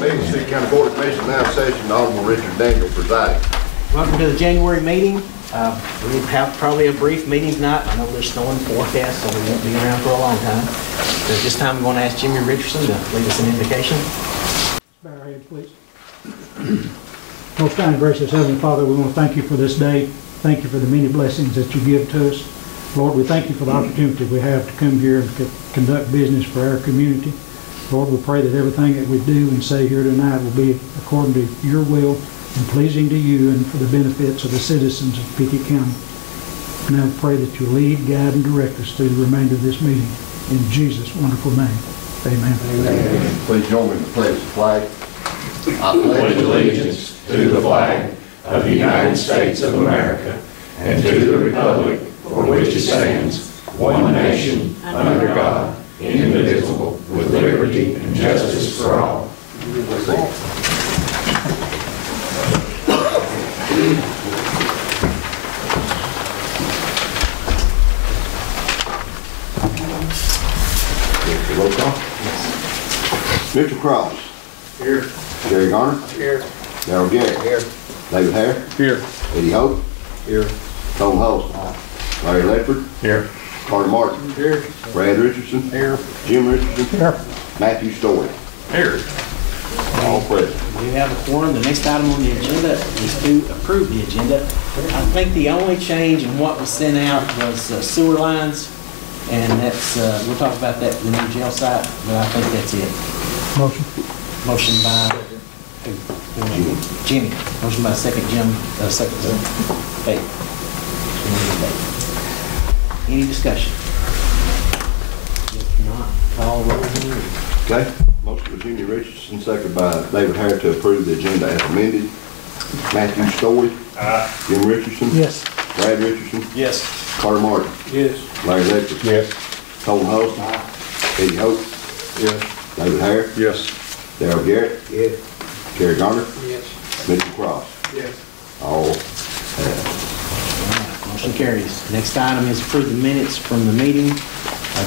Meeting, City County Board of Commissioners now in session, Honorable Richard Daniel presiding. Welcome to the January meeting. We have probably a brief meeting tonight. I know there's snow in the forecast, so we won't be around for a long time. So at this time, I'm going to ask Jimmy Richardson to lead us an invocation. Bow our head, please. Most kind and gracious Heavenly Father, we want to thank you for this day. Thank you for the many blessings that you give to us. Lord, we thank you for the opportunity we have to come here and conduct business for our community. Lord, we pray that everything that we do and say here tonight will be according to your will and pleasing to you and for the benefits of the citizens of Pickett County. Now we pray that you lead, guide, and direct us through the remainder of this meeting. In Jesus' wonderful name, amen. Amen. Please join me in the pledge of the flag. I pledge allegiance to the flag of the United States of America and to the republic for which it stands, one nation, under God, indivisible, with liberty and justice for all. Roll call. Mitchell Cross. Here. Gary Garner. Here. Darrell Garrett. Here. David Hare. Here. Eddie Hope. Here. Tom Holst. Larry Ledford. Here. Carter Martin. Here. Brad Richardson. Here. Jim Richardson. Here. Matthew Story. Here. All present. We have a quorum. The next item on the agenda is to approve the agenda. I think the only change in what was sent out was sewer lines, and that's we'll talk about that in the new jail site, but I think that's it. Motion. Motion by Jimmy. Motion by second Jim. Second Bates. Any discussion? If not, call roll. Okay. Motion by Jimmy Richardson, second by David Hare to approve the agenda as amended. Matthew Story. Jim Richardson. Yes. Brad Richardson. Yes. Carter Martin. Yes. Larry Ledford. Yes. Tom Holst. Eddie Hope. Yes. David Hare. Yes. Darrell Garrett. Yes. Gary Garner. Yes. Mitchell Cross. Yes. All Motion carries. Next item is approve the minutes from the meeting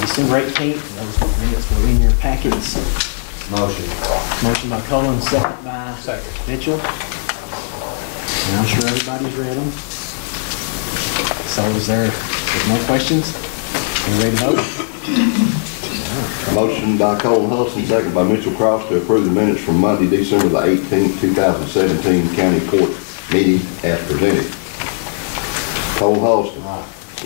December 18th. Those minutes were in your packets. Motion. Motion by Cullen, second by Mitchell. And I'm sure everybody's read them. So is there no questions? Are you ready to vote? motion by Colin Hudson, second by Mitchell Cross to approve the minutes from Monday, December the 18th, 2017 County Court meeting as presented. Colin Hudson.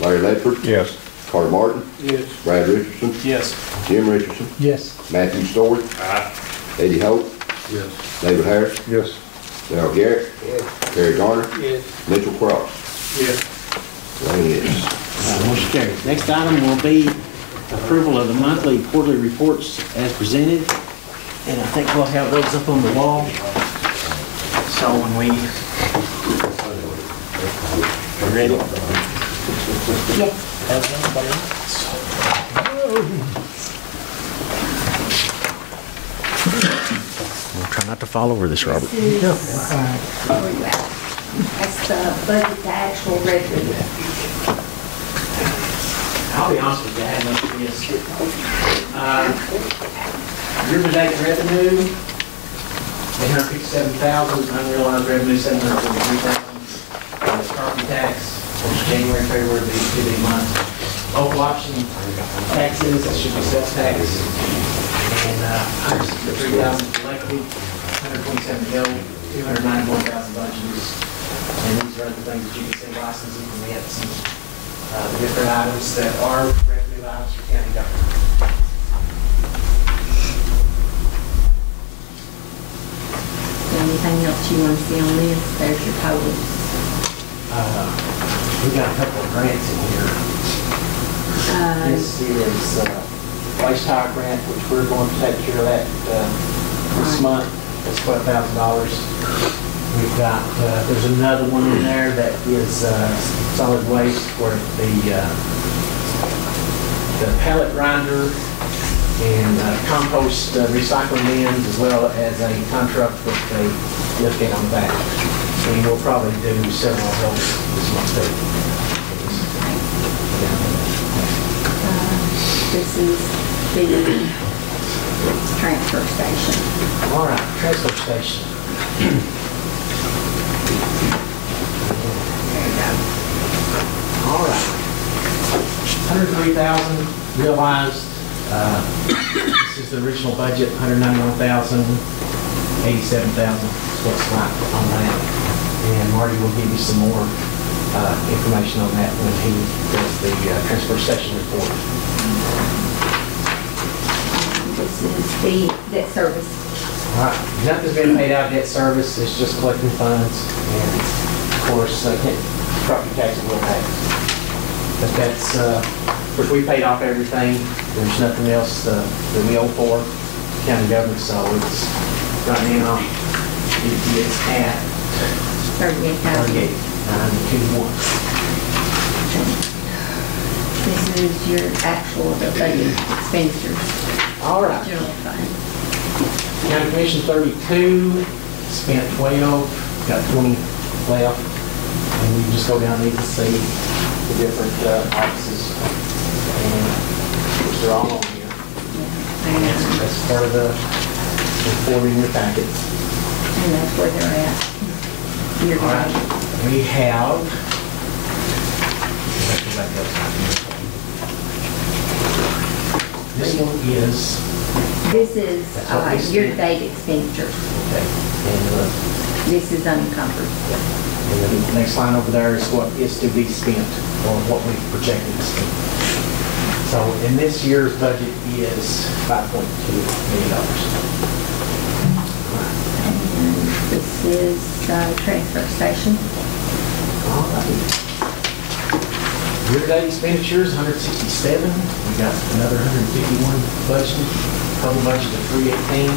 Larry Ledford. Yes. Carter Martin. Yes. Brad Richardson. Yes. Jim Richardson. Yes. Matthew Story. Eddie Hope. Yes. David Harris. Yes. Darrell Garrett. Yes. Gary Garner. Yes. Mitchell Cross. Yes. Yes. Motion carries. Next item will be approval of the monthly and quarterly reports as presented. And I think we'll have those up on the wall. So when we are ready. Yep. We'll try not to fall over this, Robert. Where you at? That's the budget to actual revenue. I'll be honest with you, I had much of this. Year-to-date revenue, $857,000, unrealized revenue, $743,000. Property tax, which January and February will be 2 big months. Local option taxes, that should be sales tax. And $163,000 collected, $127 bill, $291,000 budgets. And these are the things that you can see, licensing permits, and the different items that are revenue items for county government. Anything else you want to see on this? There's your total. We got a couple of grants in here. This is waste tire grant, which we're going to take care of that this month. That's $12,000. We've got, there's another one in there that is solid waste for the pallet grinder and compost recycling bins, as well as a ton truck with a lift gate on the back. And we'll probably do several of those this month too. This is the transfer station. All right, transfer station. There you go. All right. 103,000 realized. This is the original budget, 191,000, 87,000 is what's left on that. And Marty will give you some more information on that when he does the transfer station report. This is the debt service. All right, nothing's been paid out debt service, it's just collecting funds, and of course, property tax will pay. But that's, of course, we paid off everything, there's nothing else that we owe for county government, so it's, right now, it's at 38,921. This is your actual budget expenditures. All right. General fund. County Commission 32, spent 12, got 20 left. And we just go down, you can see the different offices. And of course, they're all on here. And That's part of the report in your packet. that's where they're at. Year to All right. date. We have, this one is, This is That's what we spent. year-to-date expenditures. okay, and This is unencumbered. the next line over there is what is to be spent, or what we projected to spend. So in this year's budget is $5.2 million. And this is transfer station. All right. Year-to-date expenditures, 167. We got another 151 budgeted, total budget of 318.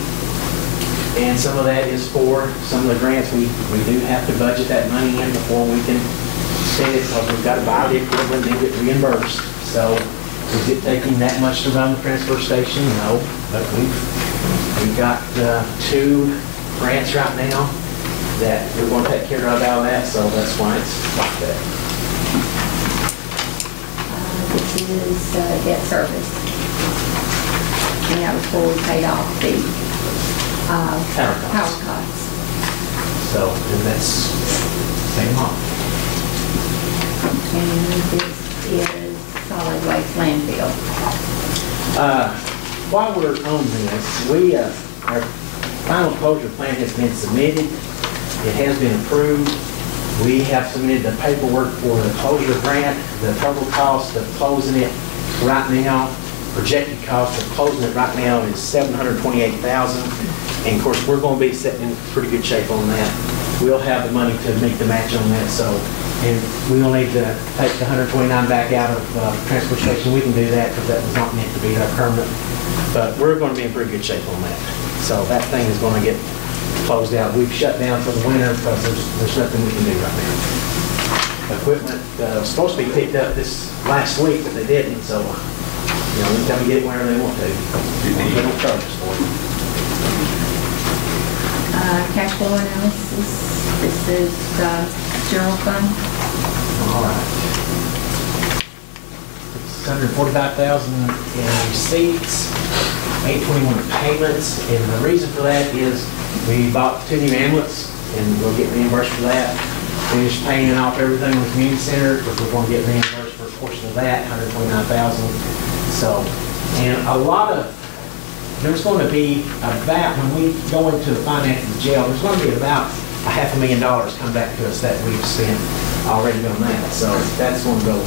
And some of that is for some of the grants. We do have to budget that money in before we can spend it, because we've got to buy the equipment and get reimbursed. So is it taking that much to run the transfer station? No, but we've got 2 grants right now that we're going to take care of out of that, so that's why it's like that. This is debt service. And that was before we paid off the Power power costs. costs. So, and that's same off. And this is solid waste landfill. While we're on this, our final closure plan has been submitted. It has been approved. We have submitted the paperwork for the closure grant. The total cost of closing it right now, projected cost of closing it right now is $728,000. And of course, we're going to be sitting in pretty good shape on that. We'll have the money to make the match on that. So, and we don't need to take the 129 back out of transfer station. We can do that because that was not meant to be our permanent. But we're going to be in pretty good shape on that. So that thing is going to get closed out. We've shut down for the winter because there's nothing we can do right now. Equipment was supposed to be picked up this last week, but they didn't. So, you know, we can come and get it whenever they want to. They don't charge us for it. Cash flow analysis. This is general fund. All right. $645,000 in receipts, $821 in payments, and the reason for that is we bought 2 new ambulances, and we'll get reimbursed for that. Finished paying off everything in the community center, because we're going to get reimbursed for a portion of that, $129,000. So, and a lot of, there's going to be about, when we go into the finance of the jail, there's going to be about $500,000 come back to us that we've spent already on that. So that's going to go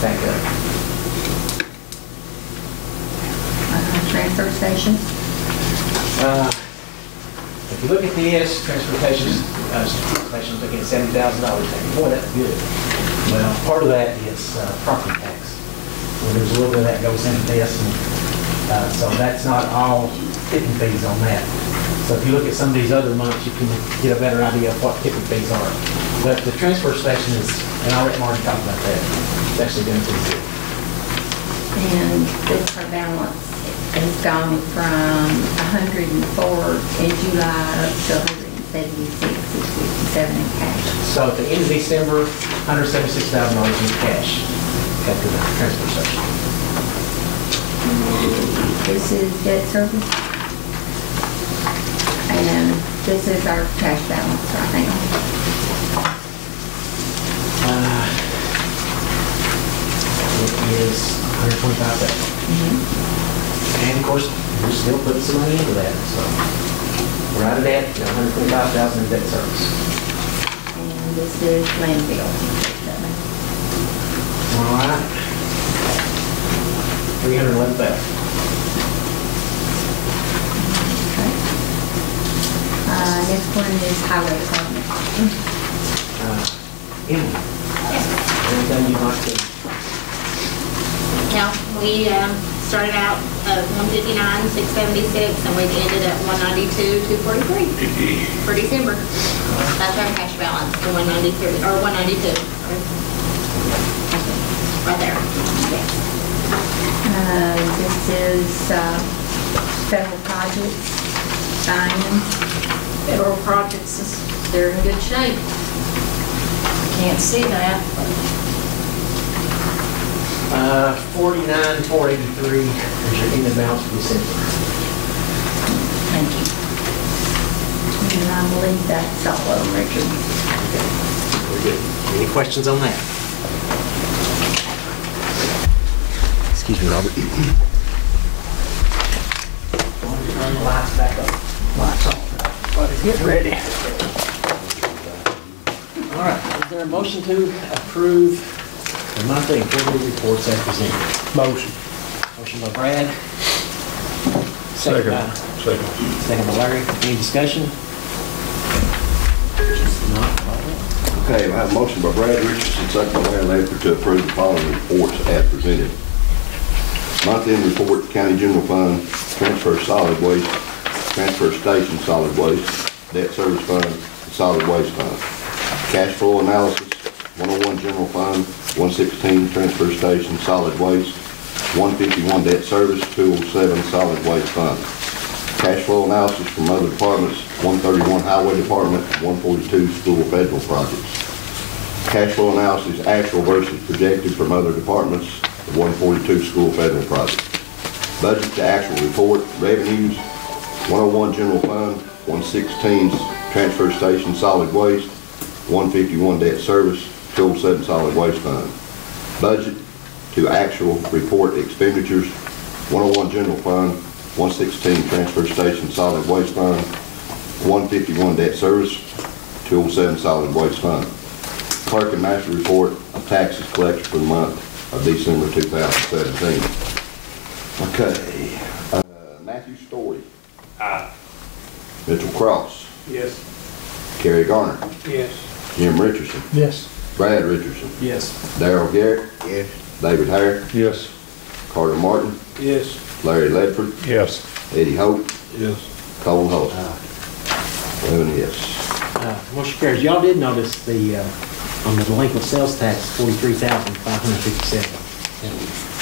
back up. Transfer station. If you look at this, transportation station looking at $70,000. Boy, that's good. Well, part of that is property tax. Well, there's a little bit of that goes into this, and so that's not all tipping fees on that. So if you look at some of these other months, you can get a better idea of what tipping fees are. But the transfer station is, and I'll let Marty talk about that. It's actually doing pretty good. And this our balance has gone from 104 in July up to 176,657 in cash. So at the end of December, $176,000 in cash after the transfer station. This is debt service. And this is our cash balance right now. It is $125,000. And of course, we're still putting some money into that, so we're out of debt, $125,000 in debt service. And this is landfill. All right. $311,000. Next one is highway department. Emily, anything you'd like to? Now, we started out at 159,676, and we've ended at 192,243 for December. That's our cash balance, the 193 or 192. Right there. This is federal projects, signs. Federal projects, they're in good shape. Can't see that. 49,483 is your end balance for December. Thank you. And I believe that's all of them, Richard. Okay, we're good. Any questions on that? Excuse me, Robert. Turn the lights back up. Lights on. Get ready. All right, is there a motion to approve the monthly and quarterly reports as presented? Motion. Motion by Brad. Second by Larry. Any discussion? Just not. Okay, I have a motion by Brad Richardson, second by Larry Ledford to approve the following reports as presented. Month-end report, County General Fund, Transfer Solid Waste, Transfer Station Solid Waste, Debt Service Fund, and Solid Waste Fund. Cash flow analysis, 101 General Fund, 116 Transfer Station Solid Waste, 151 Debt Service, 207 Solid Waste Fund. Cash flow analysis from other departments, 131 Highway Department, 142 School Federal Projects. Cash flow analysis actual versus projected from other departments, 142 School Federal Projects. Budget to actual report, revenues, 101 General Fund, 116 Transfer Station Solid Waste, 151 Debt Service, 207 Solid Waste Fund. Budget to actual report expenditures, 101 General Fund, 116 Transfer Station Solid Waste Fund, 151 Debt Service, 207 Solid Waste Fund. Clerk and Master Report of taxes collected for the month of December 2017. Okay. Matthew Story. Aye. Mitchell Cross. Yes. Kerry Garner. Yes. Jim Richardson. Yes. Brad Richardson. Yes. Darrell Garrett. Yes. David Hare. Yes. Carter Martin. Yes. Larry Ledford. Yes. Eddie Hope. Yes. Cole Holston. 11 yes. Motion carries. Y'all did notice the, on the delinquent sales tax, 43,557.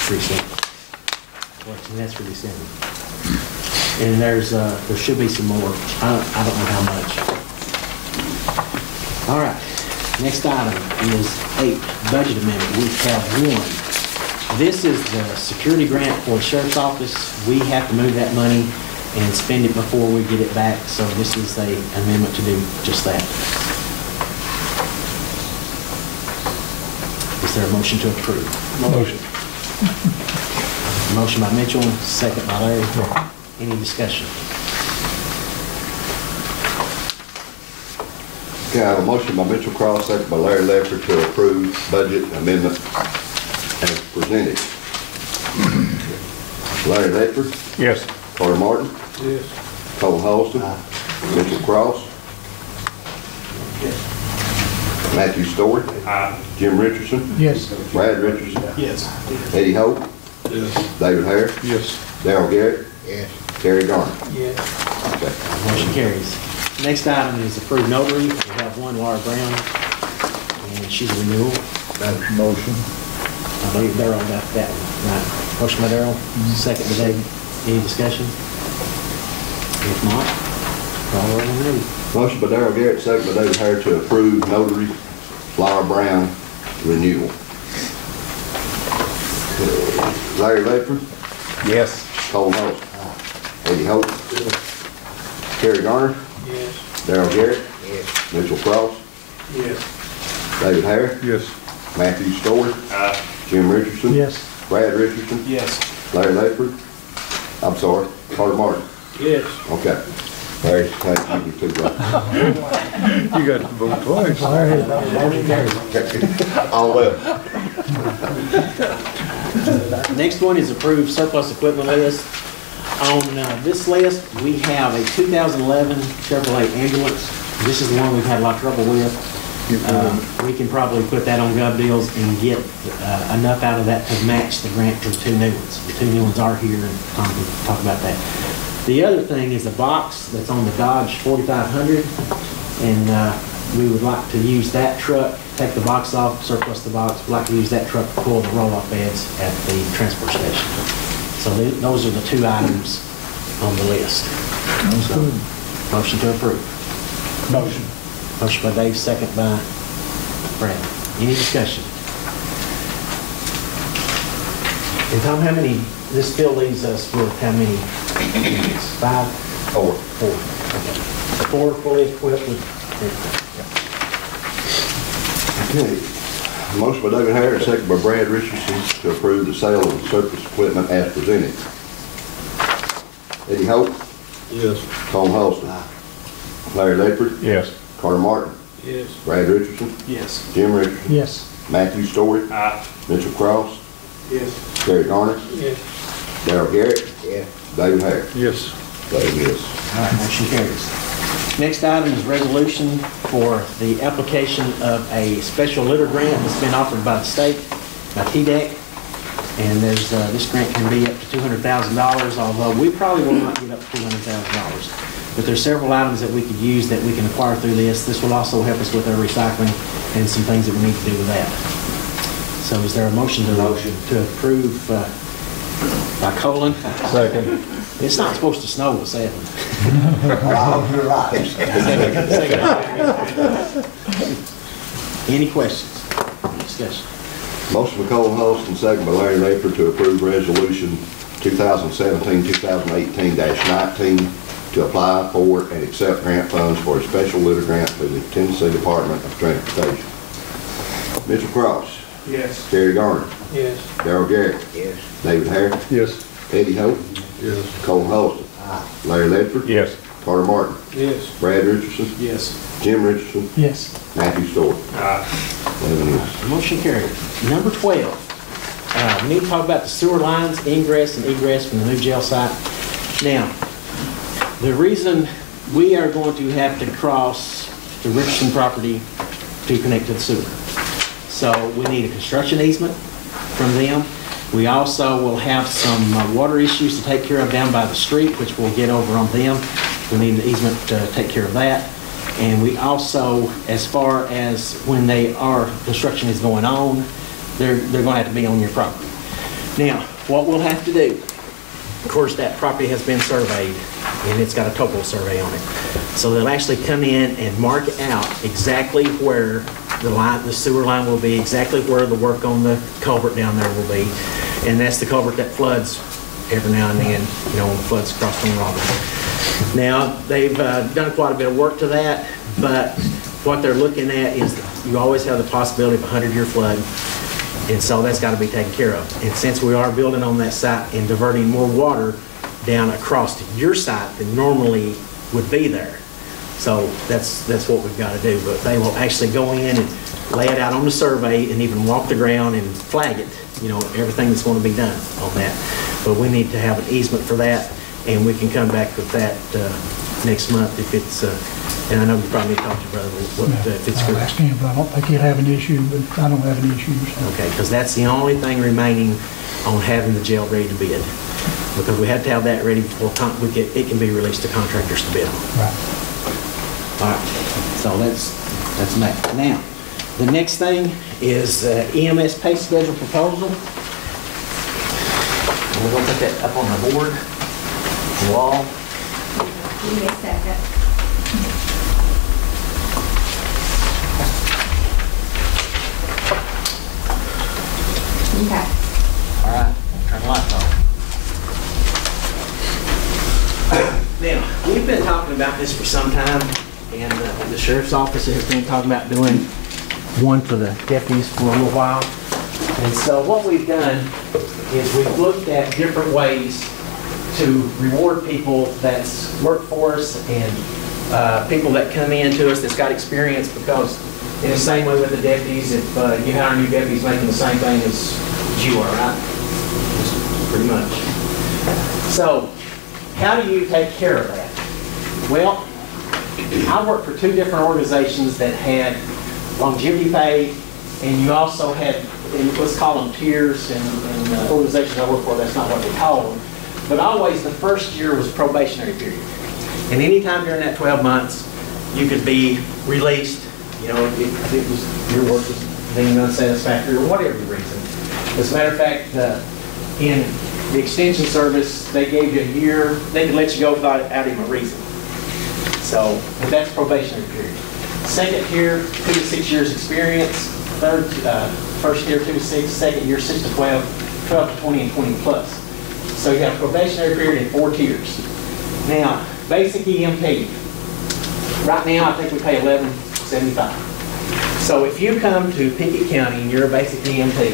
Pretty simple. And that's for December. And there should be some more. I don't know how much. All right. Next item is 8, budget amendment. We have one. This is the security grant for the sheriff's office. We have to move that money and spend it before we get it back. So this is a amendment to do just that. Is there a motion to approve? Motion. Motion by Mitchell, second by Larry. Any discussion? Okay, I have a motion by Mitchell Cross, second by Larry Ledford to approve budget amendment as presented. Larry Ledford. Yes. Carter Martin. Yes. Cole Holston. Mitchell Cross. Matthew Story. Aye. Jim Richardson. Yes. Brad Richardson. Yes. Eddie Hope. Yes. David Hare. Yes. Darrell Garrett. Yes. Terry Garner. Yes. Okay. Motion carries. Next item is approved notary. We have one, Laura Brown, and she's a renewal. That's motion. I believe Darrell got that one. Right. Motion by Darrell, second by David. Any discussion? If not, call her when ready. Motion by Darrell Garrett, second by David Hare to approve notary Laura Brown renewal. Larry Ledford. Yes. Cole Holston. Eddie Hope. Terry Garner. Yes. Darrell Garrett. Yes. Mitchell Cross. Yes. David Hare. Yes. Matthew Story. Jim Richardson. Yes. Brad Richardson. Yes. Larry Ledford. I'm sorry, Carter Martin. Yes. Okay. Larry, thank you too, brother. You got to vote twice. All well. Next one is approved surplus equipment list. On this list, we have a 2011 Chevrolet ambulance. This is the one we've had a lot of trouble with. We can probably put that on Gov Deals and get enough out of that to match the grant for the 2 new ones. The 2 new ones are here, and Tom can talk about that. The other thing is a box that's on the Dodge 4500, and we would like to use that truck, take the box off, surplus the box. We'd like to use that truck to pull the roll-off beds at the transfer station. So those are the 2 items on the list. So, motion to approve. Motion. Motion by Dave, second by Brad. Any discussion? And Tom, how many, this still leaves us with how many? 5? 4. 4. Okay. 4 fully equipped with. Okay. Motion by David Hare and second by Brad Richardson to approve the sale of surplus equipment as presented. Eddie Hope. Yes. Cole Holston. Larry Ledford. Yes. Carter Martin. Yes. Brad Richardson. Yes. Jim Richardson. Yes. Matthew Story. Mitchell Cross. Yes. Terry Garner. Yes. Darrell Garrett. David Hare. Yes. David, yes. All right, motion carries. Next item is resolution for the application of a special litter grant that's been offered by the state, by TDEC. And there's, this grant can be up to $200,000, although we probably will not get up to $200,000. But there's several items that we could use that we can acquire through this. This will also help us with our recycling and some things that we need to do with that. So is there a motion to approve by Colin? Second. It's not supposed to snow with 7. Any questions? Discussion? Motion by Cole Holston, second by Larry Ledford to approve resolution 2017-2018-19 to apply for and accept grant funds for a special litter grant through the Tennessee Department of Transportation. Mitchell Cross. Yes. Terry Garner. Yes. Darrell Garrett. Yes. David Hare. Yes. Eddie Hope. Yes. Cole Holston. Larry Ledford. Yes. Carter Martin. Yes. Brad Richardson. Yes. Jim Richardson. Yes. Matthew Story. 11 yes. Motion carried. Number 12, we need to talk about the sewer lines, ingress and egress from the new jail site. Now, the reason we are going to have to cross the Richardson property to connect to the sewer. So we need a construction easement from them. We also will have some water issues to take care of down by the street, which we'll get over on them. We need an easement to take care of that. And we also, as far as when construction is going on, they're going to have to be on your property. Now, what we'll have to do, of course, that property has been surveyed, and it's got a topo survey on it. So they'll actually come in and mark out exactly where the sewer line will be, exactly where the work on the culvert down there will be. And that's the culvert that floods every now and then, when floods across from Robin. Now, they've done quite a bit of work to that, but what they're looking at is you always have the possibility of a 100-year flood, and so that's got to be taken care of. And since we are building on that site and diverting more water down across to your site than normally would be there, so that's what we've got to do. But they will actually go in and lay it out on the survey and even walk the ground and flag it, everything that's going to be done on that. But we need to have an easement for that, and we can come back with that next month if it's, and I know you probably need to talk to your brother if it's I'll good. ask him, but I don't think he'll have an issue, but I don't have any issues. So. Okay, because that's the only thing remaining on having the jail ready to bid. Because we have to have that ready before it can be released to contractors to bid on. Right. All right, so that's that. Now, the next thing is EMS pay schedule proposal. And we're going to put that up on the board, the wall. Give me a second. Okay. All right, turn the lights on. fighting this for some time, and the sheriff's office has been talking about doing one for the deputies for a little while. And so what we've done is we've looked at different ways to reward people that's worked for us and people that come in to us that's got experience, because in the same way with the deputies, if you hire new deputies making the same thing as you are, right? Just pretty much. So how do you take care of that? Well, I worked for 2 different organizations that had longevity pay, and you also had, and let's call them tiers, and organizations I work for, that's not what they call them. But always the first year was probationary period. And anytime during that 12 months, you could be released, you know, if it was, your work was deemed unsatisfactory or whatever the reason. As a matter of fact, in the extension service, they gave you a year, they could let you go without even a reason. So, but that's probationary period. Second year, 2 to 6 years experience. First year, 2 to 6. Second year, 6 to 12, 12 to 20, and 20 plus. So you have a probationary period in 4 tiers. Now, basic EMT. Right now, I think we pay $11.75. So if you come to Pickett County and you're a basic EMT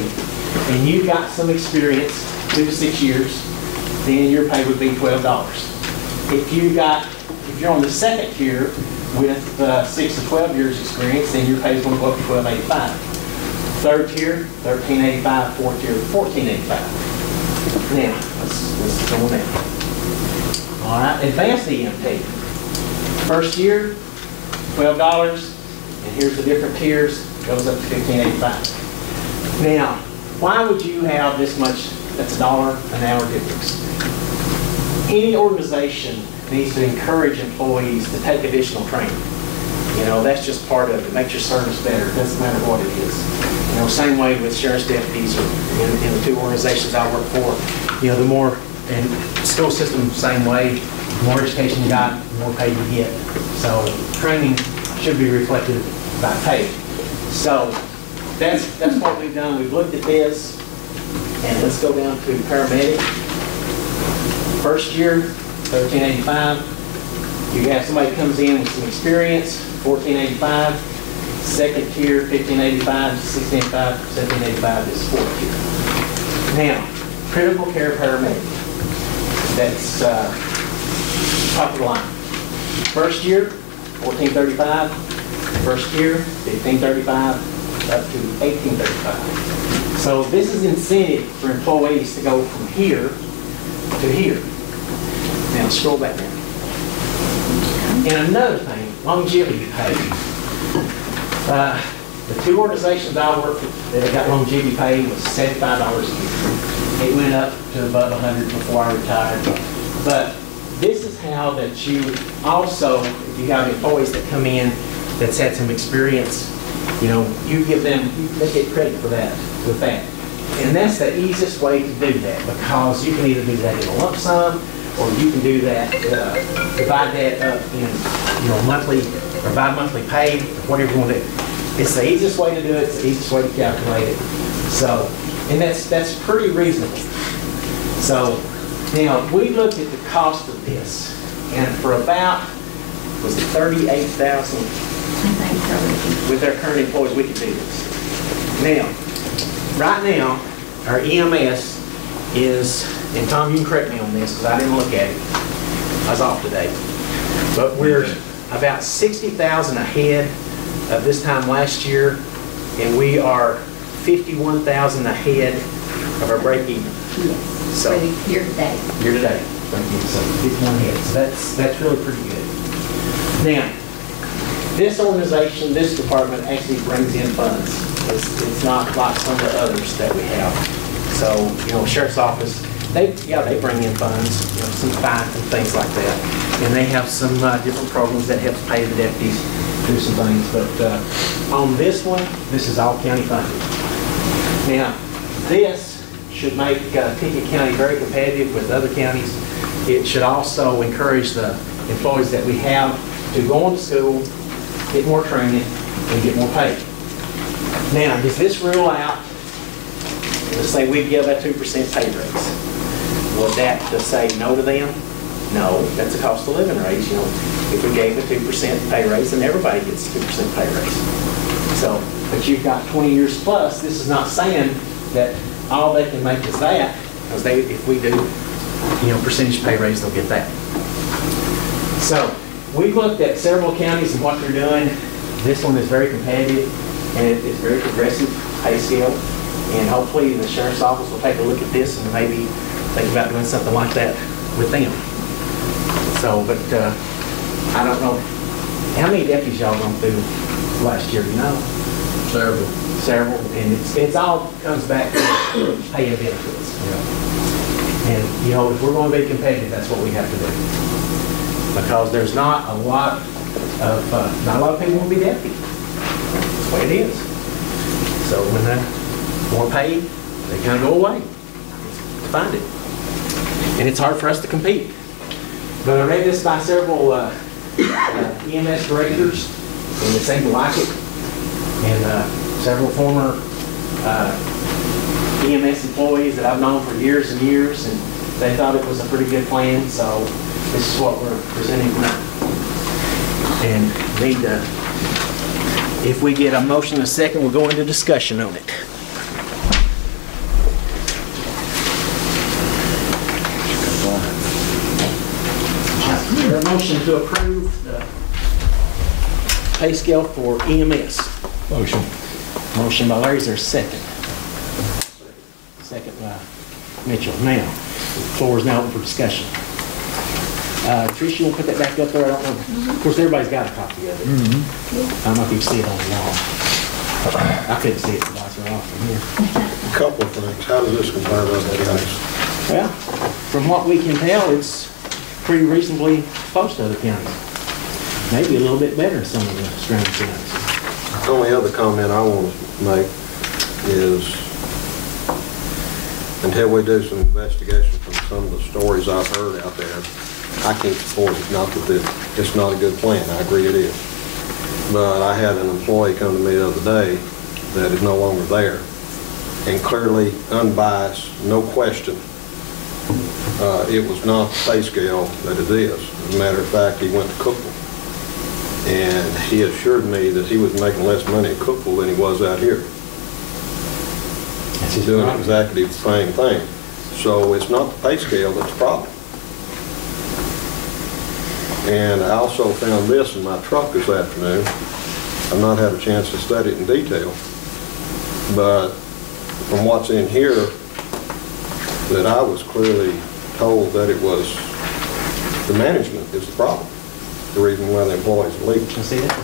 and you've got some experience, 2 to 6 years, then your pay would be $12. If you're on the second tier with 6 to 12 years experience, then your pay is going to go up to $12.85. Third tier, $13.85. Fourth tier, $14.85. Now, let's go on down. All right, advanced EMT. First year, $12, and here's the different tiers, goes up to $15.85. Now, why would you have this much? That's $1 an hour difference. Any organization needs to encourage employees to take additional training. You know, that's just part of it. It makes your service better. It doesn't matter what it is. You know, same way with sheriff's deputies or in the 2 organizations I work for. You know, the more, and school system, same way, the more education you got, the more pay you get. So training should be reflected by pay. So that's what we've done. We've looked at this, and let's go down to paramedic. First year, $13.85. You have somebody comes in with some experience, $14.85. Second tier, $15.85, $16.85, $17.85 is fourth tier. Now, critical care paramedic. That's top of the line. First year, $14.35. First year, $15.35 up to $18.35. So this is incentive for employees to go from here to here. Now scroll back down. And another thing, longevity pay. The 2 organizations I work with that got longevity pay was $75 a year. It went up to about $100 before I retired. But this is how that you also, if you have employees that come in that's had some experience, you know, you give them, they get credit for that, with that. And that's the easiest way to do that, because you can either do that in a lump sum, or you can do that, divide that up in, you know, monthly or bi-monthly pay, or whatever you want to do. It's the easiest way to do it. It's the easiest way to calculate it. So, and that's pretty reasonable. So, now we looked at the cost of this, and for about, was it $38,000 with our current employees, we could do this. Now, right now, our EMS is, and Tom, you can correct me on this because I didn't look at it. I was off today. But we're about $60,000 ahead of this time last year, and we are $51,000 ahead of our break even. Yes. So year to date. Year to date. So 51 ahead. So that's really pretty good. Now, this organization, this department actually brings in funds. It's not like some of the others that we have. So, you know, Sheriff's Office, they bring in funds, you know, some fines and things like that. And they have some different programs that help pay the deputies, do some things. But on this one, this is all county funded. Now, this should make Pickett County very competitive with other counties. It should also encourage the employees that we have to go on to school, get more training, and get more pay. Now, does this rule out, let's say we give a 2% pay raise? Would that just say no to them? No, that's a cost of living raise. You know, if we gave a 2% pay raise, then everybody gets a 2% pay raise. So, but you've got 20 years plus. This is not saying that all they can make is that, because if we do, you know, percentage pay raise, they'll get that. So, we've looked at several counties and what they're doing. This one is very competitive, and it's very progressive pay scale. And hopefully the sheriff's office will take a look at this and maybe think about doing something like that with them. So, but I don't know. How many deputies y'all gone through last year, you know? Several. Several, and it's all comes back to pay and benefits. Yeah. And, you know, if we're going to be competitive, that's what we have to do. Because there's not a lot of people want to be deputies. That's the way it is. So when they're more paid, they kind of go away to find it. And it's hard for us to compete. But I read this by several EMS directors, and they seem to like it. And several former EMS employees that I've known for years and years, and they thought it was a pretty good plan. So this is what we're presenting tonight. And if we get a motion in a second, we'll go into discussion on it. Is there a motion to approve the pay scale for EMS? Motion. Motion by Larry, is there a second? Second by Mitchell. Now, the floor is now open for discussion. Tricia, you want to put that back up there? I don't know. Of course, everybody's got a copy of it. I don't know if you can see it on the wall. I couldn't see it from off from here. A couple of things. How does this compare to other counties? Well, from what we can tell, it's pretty reasonably close to other counties. Maybe a little bit better than some of the surrounding counties. The only other comment I want to make is, until we do some investigation from some of the stories I've heard out there, I can't support it. Not that it's not a good plan. I agree it is. But I had an employee come to me the other day that is no longer there, and clearly unbiased, no question. It was not the pay scale that it is. As a matter of fact, he went to Cookville, and he assured me that he was making less money at Cookville than he was out here. He's doing exactly the same thing. So it's not the pay scale that's the problem. And I also found this in my truck this afternoon. I've not had a chance to study it in detail, but from what's in here, that I was clearly told that it was the management is the problem, the reason why the employees are leaving. Can I see that?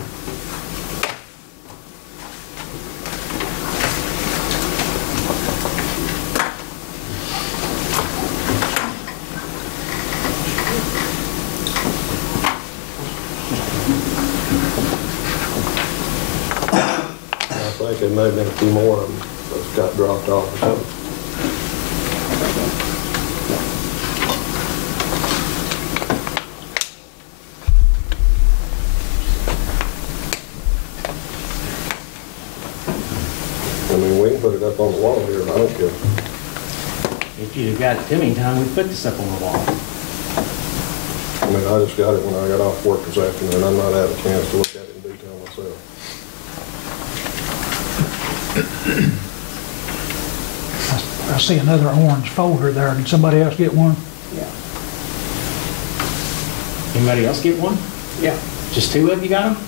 I think there may have been a few more of them that got dropped off or something. I mean, we can put it up on the wall here, but I don't care. If you'd have got it to me in time, we'd put this up on the wall. I mean, I just got it when I got off work this afternoon. I'm not had a chance to look at it in detail myself. I see another orange folder there. Did somebody else get one? Yeah. Anybody else get one? Yeah. Just two of you got them?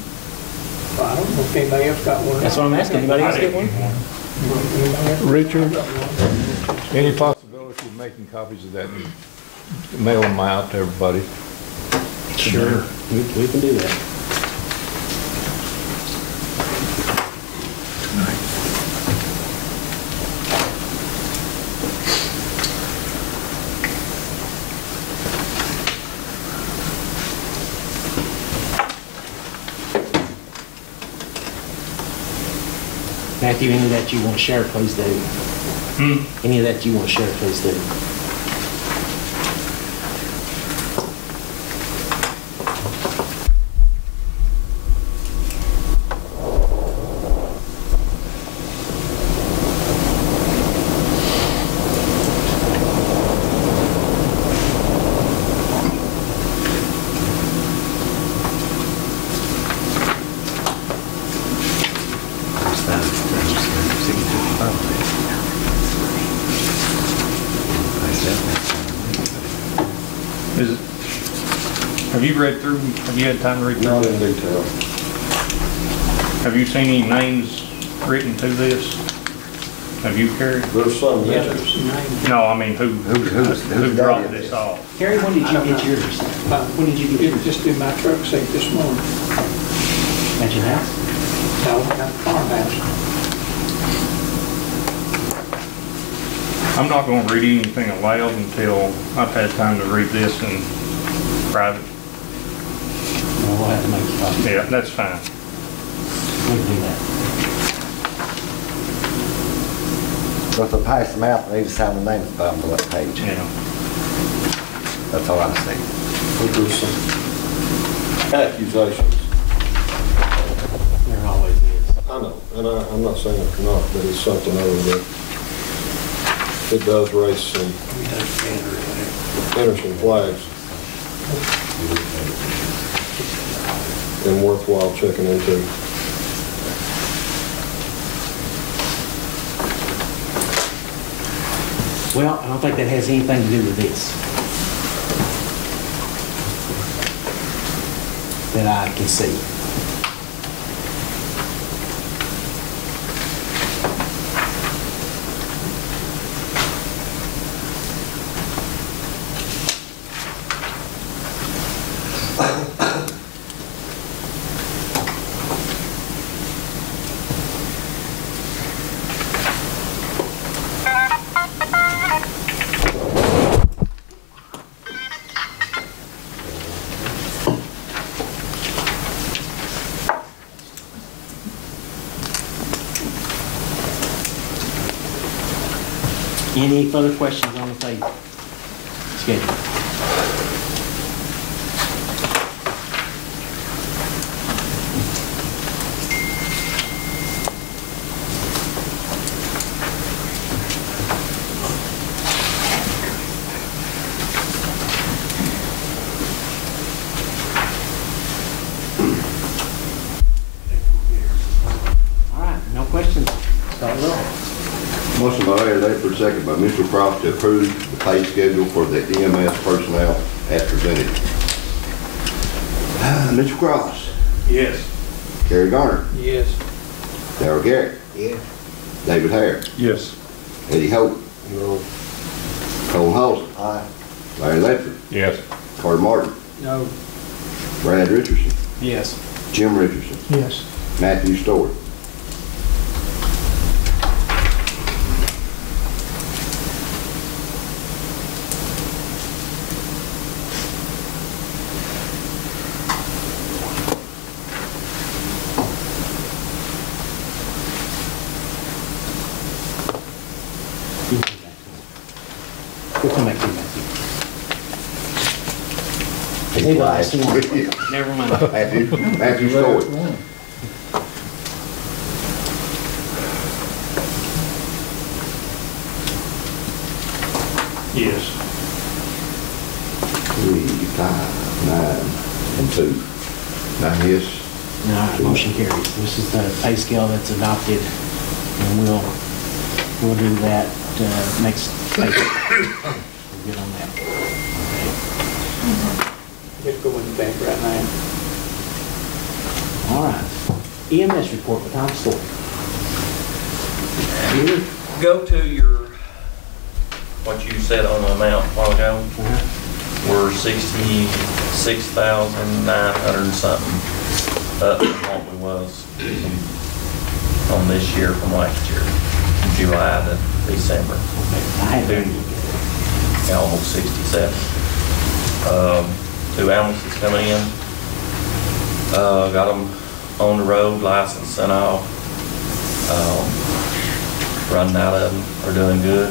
Well, I don't know if anybody else got one. That's what I'm asking. Anybody else get one? Richard, any possibility of making copies of that and mail them out to everybody? Sure. We can do that. Matthew, any of that you want to share, please do. Any of that you want to share, please do. Is it, have you read through, have you had time to read through? Not in detail. Have you seen any names written to this? Have you, Carrie? There's some Yeah, mentions. there's some names. No, I mean, who dropped this off? Gary, when did you get yours? When did you get It yours? just in my truck seat this morning. At your house? No, at the farmhouse. I'm not going to read anything aloud until I've had time to read this in private. Well, we'll have to make a copy. Yeah, that's fine. We can do that. So if they pass them out, they just sign the name at the bottom of that page. Yeah. That's all I'm saying. But there's some accusations. There always is. I know, and I'm not saying it's not, but it's something other that it does raise some interesting flags and worthwhile checking into. Well, I don't think that has anything to do with this. That I can see. Any further questions on the pay schedule? All right, no questions. Start it off. Motion by Larry Ledford, second by Mr. Cross to approve the pay schedule for the EMS personnel as presented. Mr. Cross. Yes. Gary Garner. Yes. Darrell Garrett. Yeah. David Hare. Yes. Eddie Hope. No, Cole Holston. Aye. Larry Ledford. Yes. Carter Martin. No. Brad Richardson. Yes. Jim Richardson. Yes. Matthew Stewart. We'll come back to you, Matthew. Hey, the last one. Never mind. Matthew Stewart. Yes. 3, 5, 9, and 2. 9 yes. All right, motion carries. This is the pay scale that's adopted, and we'll do that next pay. We'll get on that. Just go in the bank right now. All right. EMS report with Tom Story. You go to your, what you said on the amount a while ago. We're 66,900 and something up from what we was on this year from last year, from July to December. I had to Yeah, almost 67. 2 ambulances coming in. Got them on the road, licensed, sent off. Running out of them, are doing good.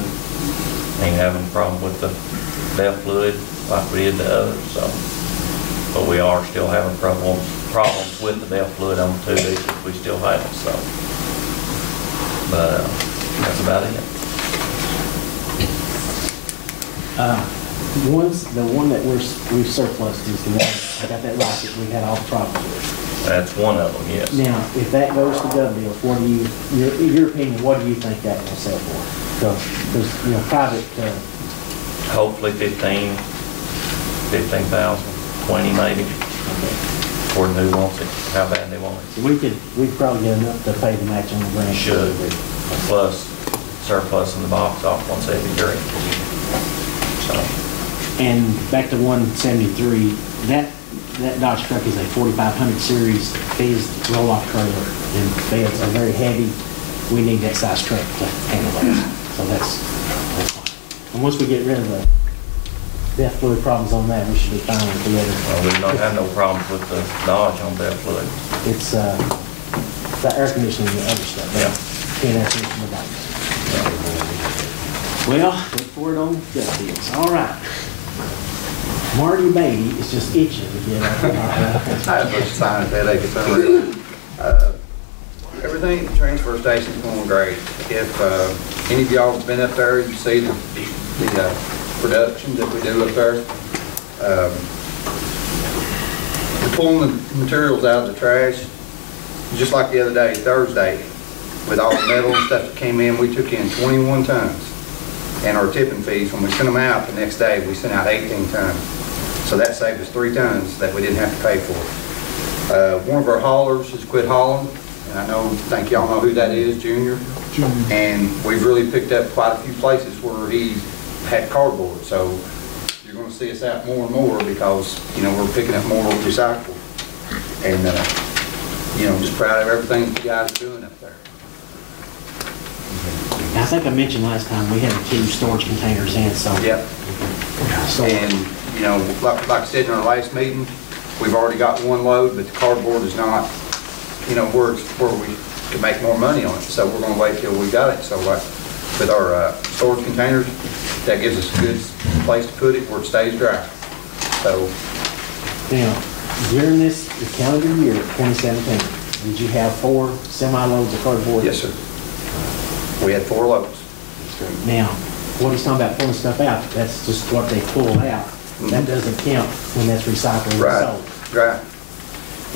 Ain't having a problem with the DEF fluid like we did the others, so. But we are still having problems with the DEF fluid on the 2 diesels we still have, so. But that's about it. The one that we've surplused is the one, I got that right, that we had all the problems with. That's one of them, yes. Now, if that goes to gov deals, what do you, in your opinion, what do you think that will sell for? Because, private hopefully 15,000, 20 maybe, according to who wants it, how bad they want it. So we'd probably get enough to pay the match on the grant. Should, plus surplus in the box off 173. So, And back to 173, that Dodge truck is a 4500 series phased roll-off trailer, and beds are very heavy. We need that size truck to handle that. So that's fine. And once we get rid of the DEF fluid problems on that, we should be fine with the other. well, we don't have no problems with the Dodge on that fluid. It's the air conditioning and the other stuff. Yeah. Can't air condition the bikes. Well, look for it on gut deals. All right. Marty Beatty is just itching to get out. I have a sinus headache. It's everything at the transfer station is going great. If any of y'all have been up there, you see the production that we do up there. We're pulling the materials out of the trash, just like the other day, Thursday, with all the metal and stuff that came in. We took in 21 tons. And our tipping fees, when we sent them out the next day, we sent out 18 tons. So that saved us 3 tons that we didn't have to pay for. One of our haulers has quit hauling, and I think y'all know who that is, Junior. And we've really picked up quite a few places where he had cardboard. So you're going to see us out more and more because, we're picking up more recyclable. And, just proud of everything that you guys are doing up there. I think I mentioned last time we had 2 storage containers in, so. Yep. And, like I said in our last meeting, we've already got 1 load, but the cardboard is not, where we can make more money on it. So we're going to wait till we got it. So with our storage containers, that gives us a good place to put it where it stays dry. So. Now, during this calendar year, 2017, did you have 4 semi-loads of cardboard? Yes, sir. We had 4 loads. Now, what he's talking about pulling stuff out, that's just what they pull out. Mm-hmm. That doesn't count when that's recycled and sold. Right.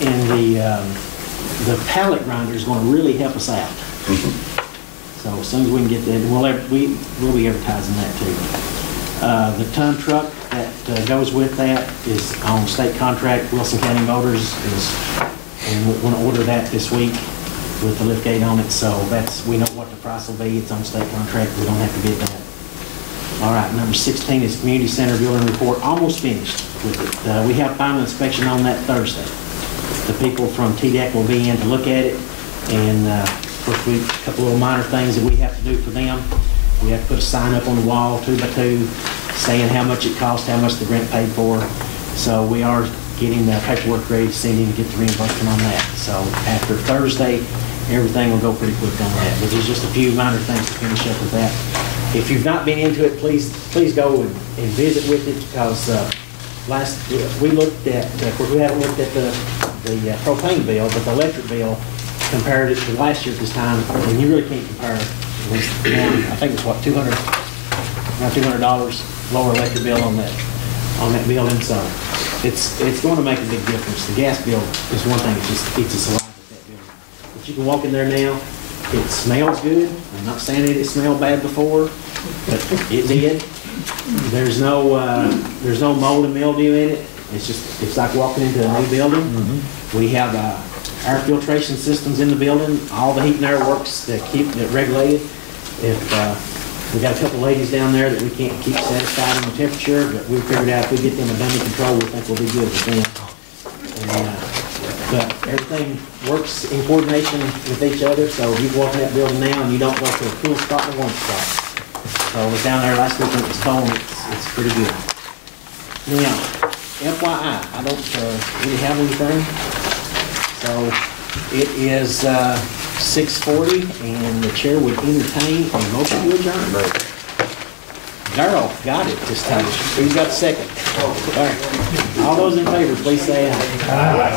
And the pallet grinder is going to really help us out. Mm-hmm. So as soon as we can get that, we'll be advertising that too. The ton truck that goes with that is on state contract. Wilson County Motors and we're going to order that this week with the lift gate on it. So we know what the price will be. It's on state contract. We don't have to bid that. All right, number 16 is community center building report. Almost finished with it. We have final inspection on that Thursday. The people from TDEC will be in to look at it, and of course, a couple little minor things that we have to do for them. We have to put a sign up on the wall, 2x2, saying how much it cost, how much the grant paid for. So we are getting the paperwork ready to send in to get the reimbursement on that. So after Thursday, everything will go pretty quick on that. But there's just a few minor things to finish up with that. If you've not been into it, please go and visit with it, because we looked at, of course we haven't looked at the propane bill, but the electric bill, compared it to last year at this time, and you really can't compare it. I think it's what, $200 lower electric bill on that building. So it's going to make a big difference. The gas bill is one thing, it just eats us alive at that building. But you can walk in there now. It smells good. I'm not saying it smelled bad before, but it did. There's no mold and mildew in it. It's like walking into a new building. Mm-hmm. We have air filtration systems in the building. All the heat and air works to keep it regulated. If we got a couple ladies down there that we can't keep satisfied on the temperature, but we figured out if we get them a dummy control, we think we'll be good with them. But everything works in coordination with each other. So you walk in that building now and you don't go to a cool spot and a warm spot. So I was down there last week when it was cold. It's pretty good. Now, FYI, I don't really have anything. So it is 6:40, and the chair would entertain a motion to adjourn. Darrell got it this time. Who's got the second? All right. All those in favor, please say aye. Aye.